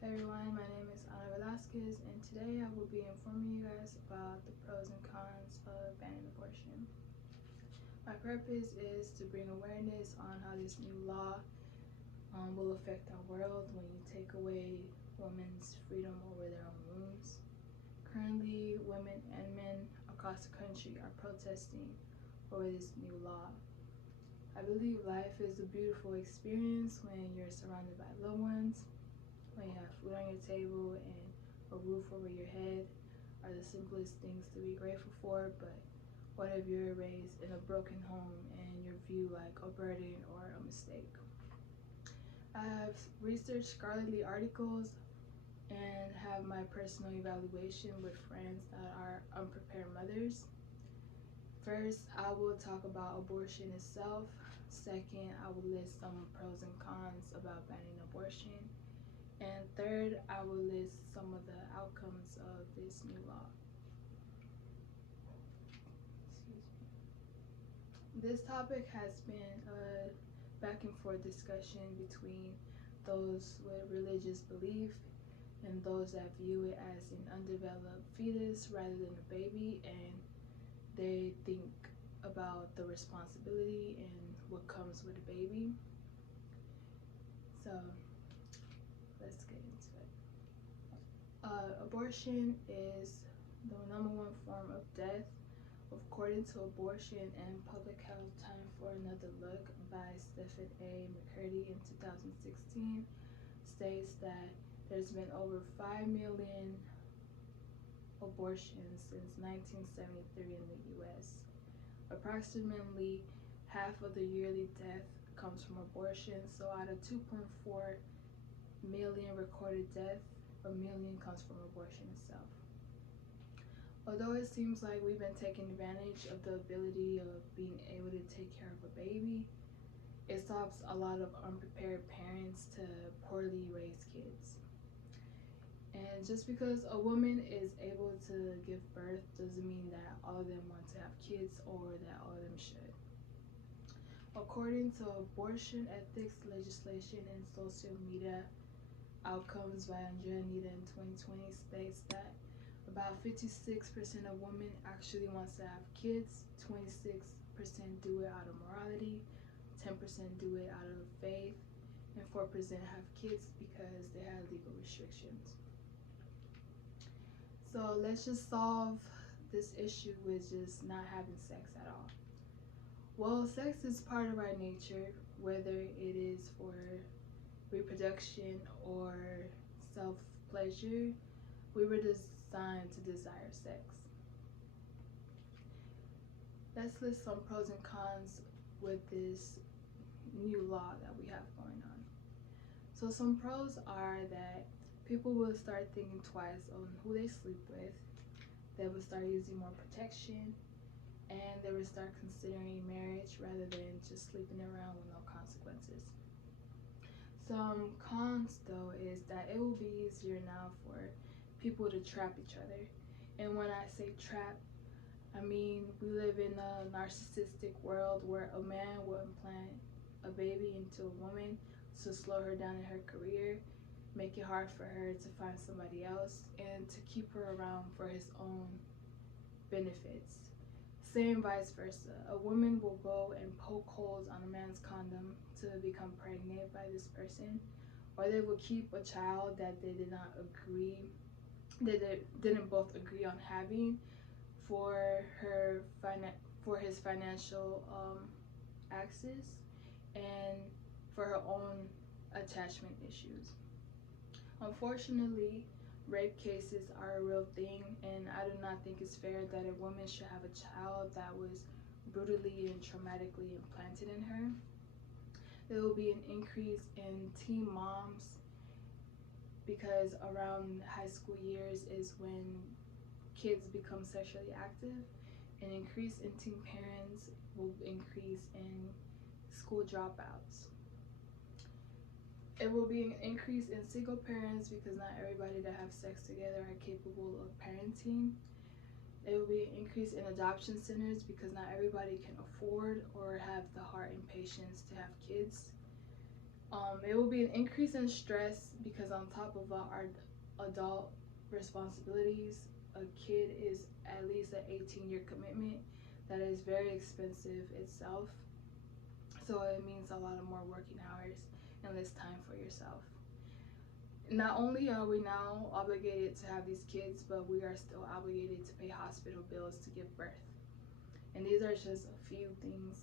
Hey everyone, my name is Ana Velasquez, and today I will be informing you guys about the pros and cons of banning abortion. My purpose is to bring awareness on how this new law will affect our world when you take away women's freedom over their own wombs. Currently, women and men across the country are protesting over this new law. I believe life is a beautiful experience when you're surrounded by loved ones, when you have food on your table and a roof over your head are the simplest things to be grateful for. But what if you're raised in a broken home and you're viewed like a burden or a mistake? I have researched scholarly articles and have my personal evaluation with friends that are unprepared mothers. First, I will talk about abortion itself. Second, I will list some pros and cons about banning abortion. And third, I will list some of the outcomes of this new law. This topic has been a back and forth discussion between those with religious belief and those that view it as an undeveloped fetus rather than a baby, and they think about the responsibility and what comes with a baby. So let's get into it. Abortion is the number one form of death. According to Abortion and Public Health Time for Another Look by Stephen A. McCurdy in 2016, states that there's been over 5 million abortions since 1973 in the US. Approximately half of the yearly death comes from abortion, so out of 2.4 million recorded deaths, a million comes from abortion itself. Although it seems like we've been taking advantage of the ability of being able to take care of a baby, it stops a lot of unprepared parents to poorly raise kids. And just because a woman is able to give birth doesn't mean that all of them want to have kids or that all of them should. According to Abortion Ethics Legislation and Social Media Outcomes by Andrea Anita in 2020 states that about 56% of women actually wants to have kids, 26% do it out of morality, 10% do it out of faith, and 4% have kids because they have legal restrictions. So let's just solve this issue with just not having sex at all. Well, sex is part of our nature, whether it is for reproduction or self-pleasure. We were designed to desire sex. Let's list some pros and cons with this new law that we have going on. So some pros are that people will start thinking twice on who they sleep with, they will start using more protection, and they will start considering marriage rather than just sleeping around with no consequences. Some cons though is that it will be easier now for people to trap each other. And when I say trap, I mean we live in a narcissistic world where a man will implant a baby into a woman to slow her down in her career, make it hard for her to find somebody else, and to keep her around for his own benefits. Same vice versa. A woman will go and poke holes on a man's condom to become pregnant by this person, or they will keep a child that they did not agree, they didn't both agree on having for his financial access and for her own attachment issues. Unfortunately, rape cases are a real thing, and I do not think it's fair that a woman should have a child that was brutally and traumatically implanted in her. There will be an increase in teen moms because around high school years is when kids become sexually active. An increase in teen parents will increase in school dropouts. It will be an increase in single parents because not everybody that have sex together are capable of parenting. There will be an increase in adoption centers because not everybody can afford or have the heart and patience to have kids. It will be an increase in stress because on top of our adult responsibilities, a kid is at least an 18-year commitment that is very expensive itself. So it means a lot of more working hours and less time for yourself. Not only are we now obligated to have these kids, but we are still obligated to pay hospital bills to give birth. And these are just a few things.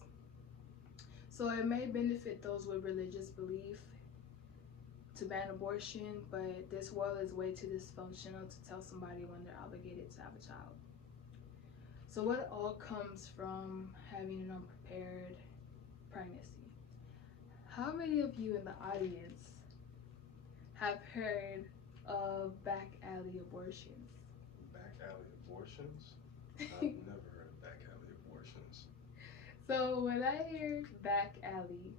So it may benefit those with religious belief to ban abortion, but this world is way too dysfunctional to tell somebody when they're obligated to have a child. So what all comes from having an unprepared pregnancy? How many of you in the audience have heard of back alley abortions? Back alley abortions? I've never heard of back alley abortions. So when I hear back alley,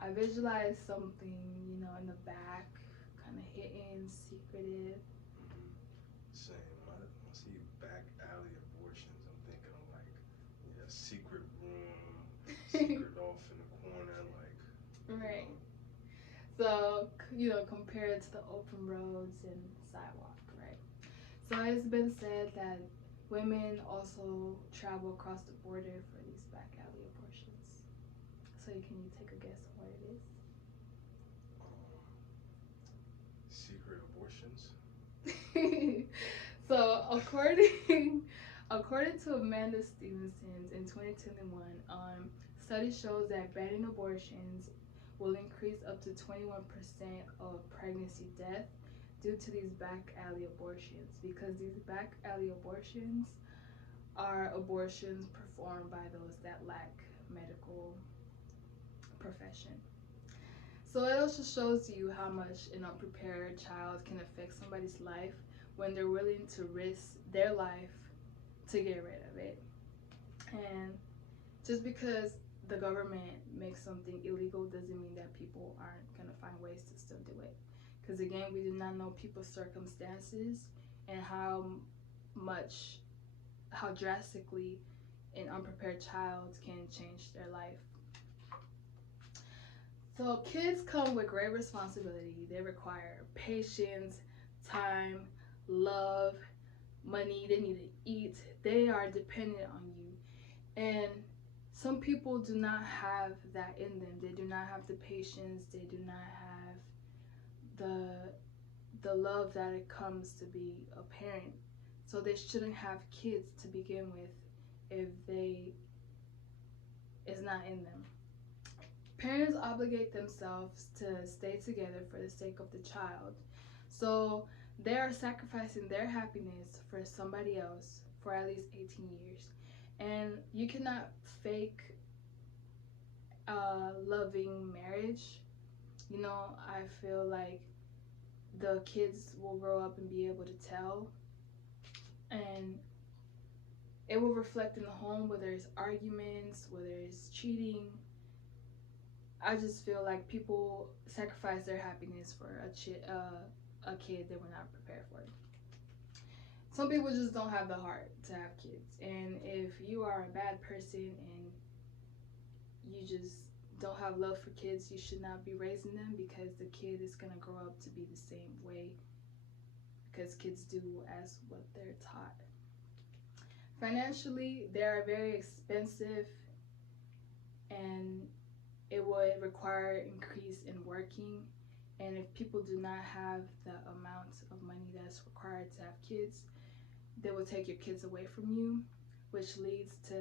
I visualize something, in the back, kind of hidden, secretive. Same. When I see back alley abortions, I'm thinking of like, yeah, secret room, secret off in the corner, like. Right. So, compared to the open roads and sidewalk, right? So it's been said that women also travel across the border for these back alley abortions. So can you take a guess on what it is? Secret abortions? So according to Amanda Stevenson in 2021, study shows that banning abortions will increase up to 21% of pregnancy death due to these back alley abortions, because these back alley abortions are abortions performed by those that lack medical profession. So it also shows you how much an unprepared child can affect somebody's life when they're willing to risk their life to get rid of it. And just because the government makes something illegal doesn't mean that people aren't going to find ways to still do it. Because again, we do not know people's circumstances and how drastically an unprepared child can change their life. So kids come with great responsibility. They require patience, time, love, money. They need to eat. They are dependent on you. And some people do not have that in them. They do not have the patience. They do not have the love that it comes to be a parent. So they shouldn't have kids to begin with if it's not in them. Parents obligate themselves to stay together for the sake of the child. So they are sacrificing their happiness for somebody else for at least 18 years. And you cannot fake a loving marriage. I feel like the kids will grow up and be able to tell. And it will reflect in the home, whether it's arguments, whether it's cheating. I just feel like people sacrifice their happiness for a kid they were not prepared for. Some people just don't have the heart to have kids, and if you are a bad person and you just don't have love for kids, you should not be raising them, because the kid is going to grow up to be the same way, because kids do as what they're taught. Financially, they are very expensive, and it would require increase in working. And if people do not have the amount of money that's required to have kids, they will take your kids away from you, which leads to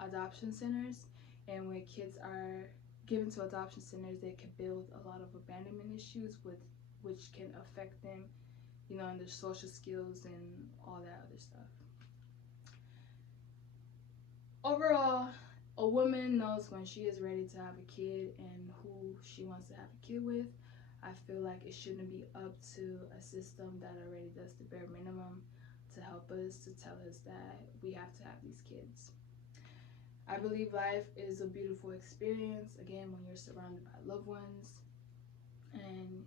adoption centers. And when kids are given to adoption centers, they can build a lot of abandonment issues, which can affect them, in their social skills and all that other stuff. Overall, a woman knows when she is ready to have a kid and who she wants to have a kid with. I feel like it shouldn't be up to a system that already does the bare minimum to help us, to tell us that we have to have these kids. I believe life is a beautiful experience, again, when you're surrounded by loved ones and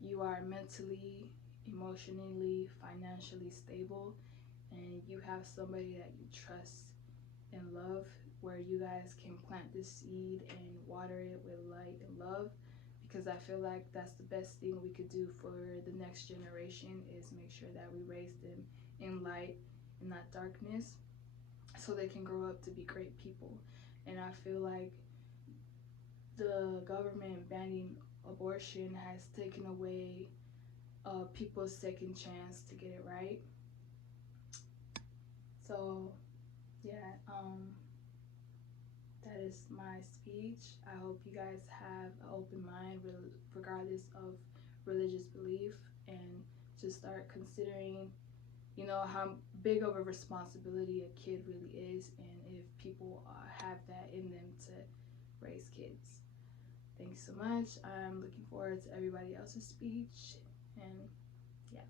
you are mentally, emotionally, financially stable, and you have somebody that you trust and love, where you guys can plant this seed and water it with light and love. because I feel like that's the best thing we could do for the next generation, is make sure that we raise them in light and not darkness, so they can grow up to be great people. And I feel like the government banning abortion has taken away people's second chance to get it right. So yeah, that is my speech. I hope you guys have an open mind regardless of religious belief, and to start considering, you know, how big of a responsibility a kid really is, and if people have that in them to raise kids. Thanks so much. I'm looking forward to everybody else's speech, and yeah.